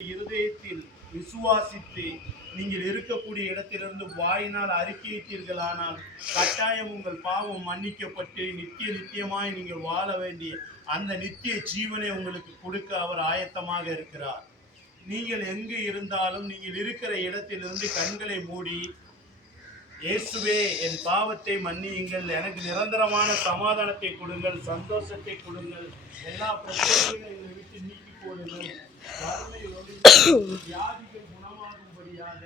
இருதயத்தில் விசுவாசித்து நீங்கள் இருக்கக்கூடிய இடத்திலிருந்து வாயினால் அறிக்கையிட்டீர்கள், ஆனால் கட்டாயம் உங்கள் பாவம் மன்னிக்கப்பட்டு நித்தியமாய் நீங்கள் வாழ வேண்டிய அந்த நித்திய ஜீவனை உங்களுக்கு கொடுக்க அவர் ஆயத்தமாக இருக்கிறார். நீங்கள் எங்கு இருந்தாலும் நீங்கள் இருக்கிற இடத்திலிருந்து கண்களை மூடி, இயேசுவே என் பாவத்தை மன்னியுங்கள், எனக்கு நிரந்தரமான சமாதானத்தை கொடுங்கள், சந்தோஷத்தை கொடுங்கள், எல்லா பிரச்சனைகளையும் என்னை விட்டு நீக்கி போடுங்கள், வியாதிகள் குணமாகும்படியாக,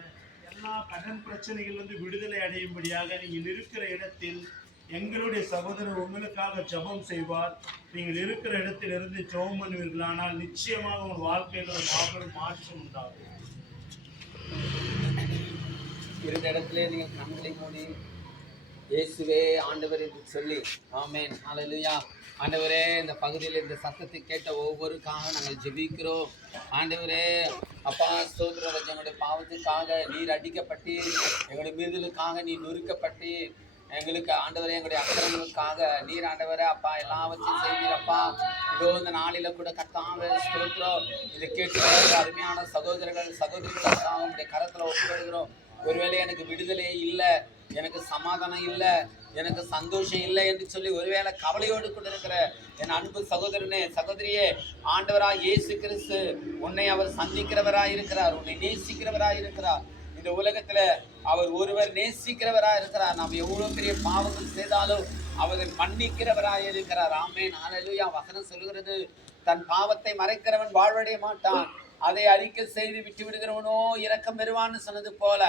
எல்லா கடன் பிரச்சனைகளிலிருந்து விடுதலை அடையும்படியாக நீங்கள் இருக்கிற இடத்தில் எங்களுடைய சகோதரர் உங்களுக்காக ஜெபம் செய்வார். நீங்கள் இருக்கிற இடத்திலிருந்து ஜெபம் பண்ணுவீர்களானால் நிச்சயமாக உங்கள் வாழ்க்கையில் ஒரு மாபெரும் மாற்றம் உண்டாகும். இருந்த இடத்திலே நீங்கள் கண்களை மூடி இயேசுவே ஆண்டவர் என்று சொல்லி, ஆமென், ஹல்லேலூயா. ஆண்டவரே, இந்த பகுதியில் இந்த சத்தத்தை கேட்ட ஒவ்வொருக்காக நாங்கள் ஜெபிக்கிறோம். ஆண்டவரே அப்பா, ஸ்தோத்திரம், எங்களுடைய பாவத்துக்காக நீர் அடிக்கப்பட்டு, எங்களுடைய மீறுதலுக்காக நீர் நொறுக்கப்பட்டு, எங்களுக்கு ஆண்டவரே எங்களுடைய அக்கிரமங்களுக்காக நீர் ஆண்டவரே அப்பா எல்லாவற்றையும் செய்வீரப்பா. இதோ இந்த நாளில கூட கர்த்தாவே ஸ்தோத்திரம், இதை கேட்டு அருமையான சகோதரர்கள் சகோதரிகளுக்காக உங்களுடைய கரத்துல ஒப்புக்கொள்கிறோம். ஒருவேளை எனக்கு விடுதலை இல்லை, எனக்கு சமாதானம் இல்லை, எனக்கு சந்தோஷம் இல்லை என்று சொல்லி ஒருவேளை கவலையோடு கூட இருக்கிற என் அன்பு சகோதரனே சகோதரியே, ஆண்டவராய் இயேசு கிறிஸ்து உன்னை அவர் சந்திக்கிறவராய் இருக்கிறார், உன்னை நேசிக்கிறவராய் இருக்கிறார். இந்த உலகத்துல அவர் ஒருவர் நேசிக்கிறவராய் இருக்கிறார். நாம் எவ்வளவு பெரிய பாவங்கள் செய்தாலும் அவர் மன்னிக்கிறவராய் இருக்கிறார். ஆமென், ஹல்லேலூயா. வசனம் சொல்லுகிறது, தன் பாவத்தை மறைக்கிறவன் வாழ்வடைய மாட்டான், அதை அறிக்கை செய்து விட்டு விடுகிறவனோ இரக்கம் பெறுவான்னு சொன்னது போல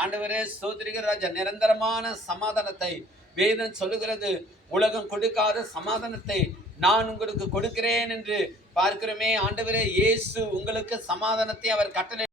ஆண்டவரே ஸ்தோத்திரிக்கிற ராஜா, நிரந்தரமான சமாதானத்தை வேதம் சொல்லுகிறது. உலகம் கொடுக்காத சமாதானத்தை நான் உங்களுக்கு கொடுக்கிறேன் என்று பார்க்கிறோமே. ஆண்டவரே, இயேசு உங்களுக்கு சமாதானத்தை அவர் கட்டளை